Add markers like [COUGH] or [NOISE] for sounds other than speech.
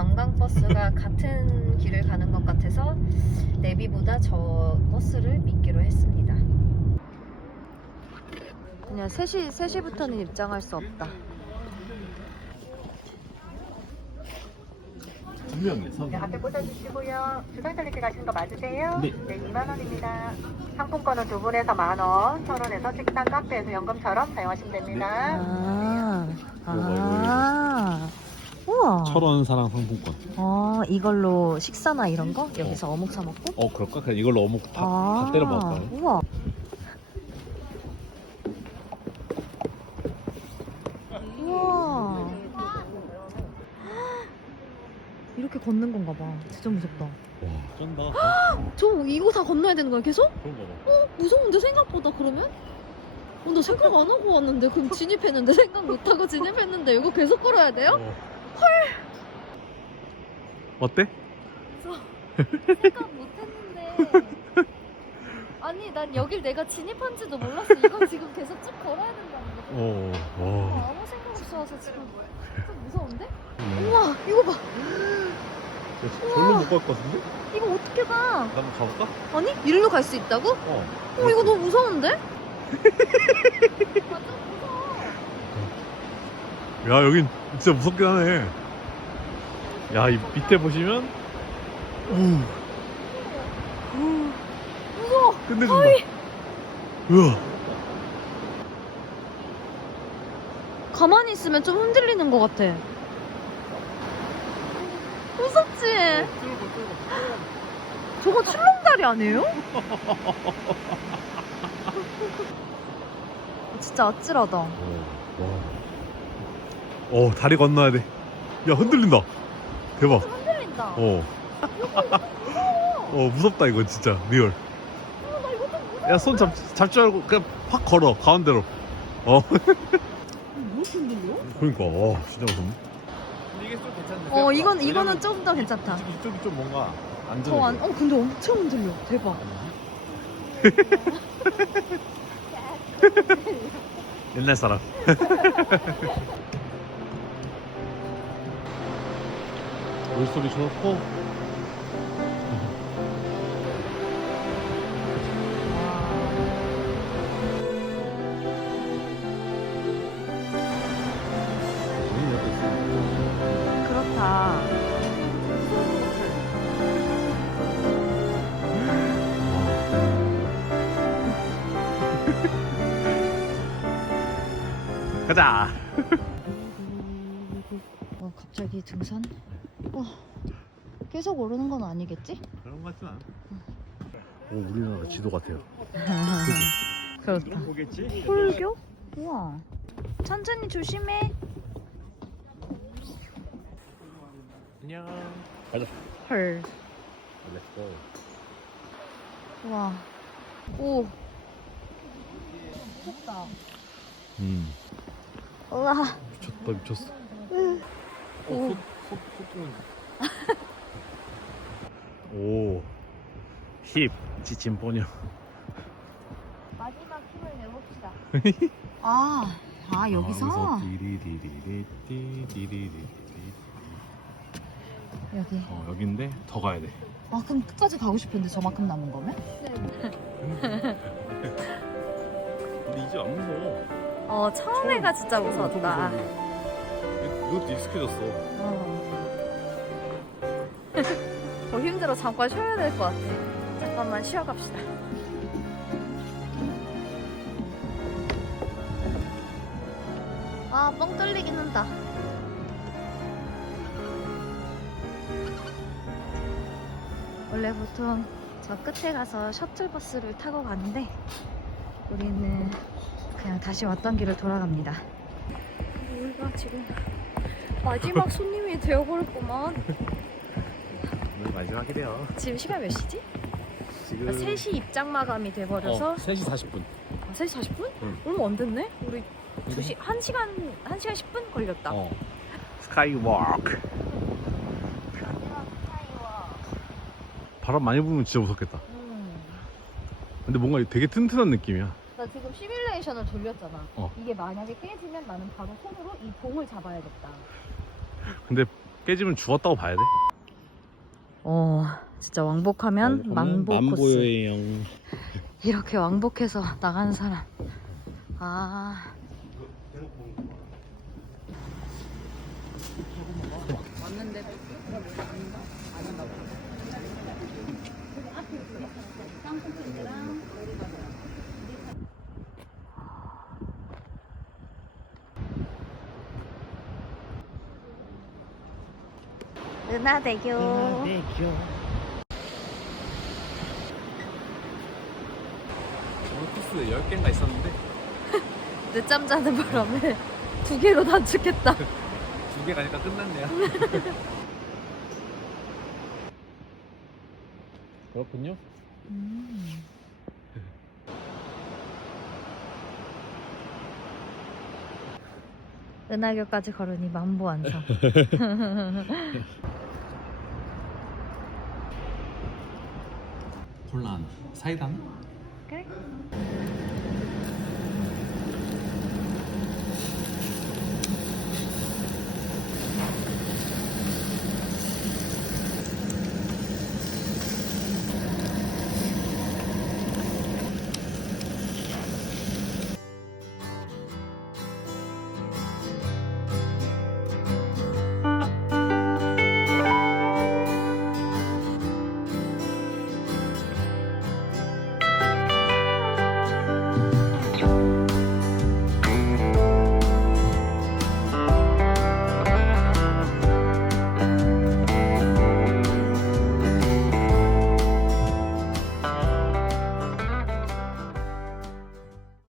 관광버스가 같은 길을 가는 것 같아서 내비보다 저 버스를 믿기로 했습니다. 그냥 3시, 3시부터는 입장할 수 없다. 분명히 선. 네, 앞에 꽂아주시고요. 주상 탈리기 가시는 거 맞으세요? 네. 2만 원입니다. 상품권은 두 분에서 만 원, 천 원에서 식당, 카페에서 연금처럼 사용하시면 됩니다. 아, 요거, 아. 우와. 철원 사랑 상품권. 아, 이걸로 식사나 이런 거? 여기서 어. 묵 사 먹고? 어 그럴까? 그냥 이걸로 어묵 다, 다 때려 먹을까요? 우와. 우와. 이렇게 걷는 건가 봐. 진짜 무섭다. 와 쩐다. [GASPS] 저 이거 다 건너야 되는 거야, 계속? 그런가 봐. 무서운데 생각보다 그러면? 어, 나 생각 안 하고 왔는데 그럼 진입했는데 생각 못 하고 진입했는데 이거 계속 걸어야 돼요? 헐. 어때? [LAUGHS] 생각 못 했는데 아니 난 여길 내가 진입한지도 몰랐어 이거 지금 계속 쭉 걸어야 된다는 거 어. 어, 와. 아무 생각 없이 와서 지금 좀 무서운데? 음. 우와 이거 봐 절로 못 갈 것 같은데? 이거 어떻게 가 나 한번 가볼까? 아니 일로 갈 수 있다고? 어. 어 이거 너무 무서운데? 완전 무서워 야 여긴 진짜 무섭긴 하네. 야 이 밑에 보시면 우 무서워 끝내준다. 우와. 가만히 있으면 좀 흔들리는 것 같아 무섭지? 저거 출렁다리 아니에요? [LAUGHS] 진짜 아찔하다 어 다리 건너야 돼. 야 흔들린다. 대박. 흔들린다 어. [LAUGHS] 어 무섭다 이거 진짜 리얼. 나 이거 좀 무서워 야 손 잡 잡지 말고 그냥 팍 걸어 가운데로. 어. 뭐 흔들려? [LAUGHS] 그러니까 와 진짜 무섭네. 이게 좀 괜찮네. 어 이건 이거는 좀더 괜찮다 이쪽이 좀 뭔가 안전해. 더 안, 어 근데 엄청 흔들려 대박 [LAUGHS] 옛날 사람. 물소리 좋고 그렇다 가자. 어 갑자기 등산? 와 계속 오르는 건 아니겠지? 그런 것 같진 않아. 오 우리나라 지도 같아요. [LAUGHS] 그렇다 보겠지? 홀교? 우와 천천히 조심해 안녕. 가자. 헐 렛츠고. 우와 오 미쳤다 음. 우와 미쳤다 미쳤어. 오. 어. 오. 힙 지친 포녀. 마지막 힘을 내봅시다 [LAUGHS] 아, 아 여기서? 디리디리리디리디리디. 여기 어 여기인데 더 가야 돼. 아 그럼 끝까지 가고 싶은데 저만큼 남은 거면? 우리 이제 안 무서워. 어 처음에가 진짜 무서웠다 이것도 익숙해졌어. 더 힘들어 잠깐 쉬어야 될 것 같아. 잠깐만 쉬어갑시다. 아 뻥 뚫리긴 한다. 원래 보통 저 끝에 가서 셔틀버스를 타고 가는데 우리는 그냥 다시 왔던 길을 돌아갑니다. 우리가 지금 마지막 손님이 되어버렸구만 [LAUGHS] 오늘 마지막이래요. 지금 시간 몇 시지? 지금 3시 입장 마감이 돼버려서 어, 3시 40분. 아, 3시 40분? 응. 얼마 안 됐네? 우리 2시, 1시간, 1시간 10분 걸렸다 어. 스카이워크. 바람 많이 불면 진짜 무섭겠다. 음. 근데 뭔가 되게 튼튼한 느낌이야. 나 지금 시뮬레이션을 돌렸잖아 어. 이게 만약에 깨지면 나는 바로 손으로 이 봉을 잡아야겠다 근데 깨지면 죽었다고 봐야 돼. 어 진짜 왕복하면 만보 코스. 영. [LAUGHS] 이렇게 왕복해서 나가는 사람. 아 왔는데 은하대교. 코스 10개인가 있었는데? [LAUGHS] 늦잠 자는 바람에 두 개로 단축했다. [LAUGHS] 두 개 가니까 끝났네요. [LAUGHS] 그렇군요. 은하교까지 걸으니 만보 완성 콜라 사이다? 그래?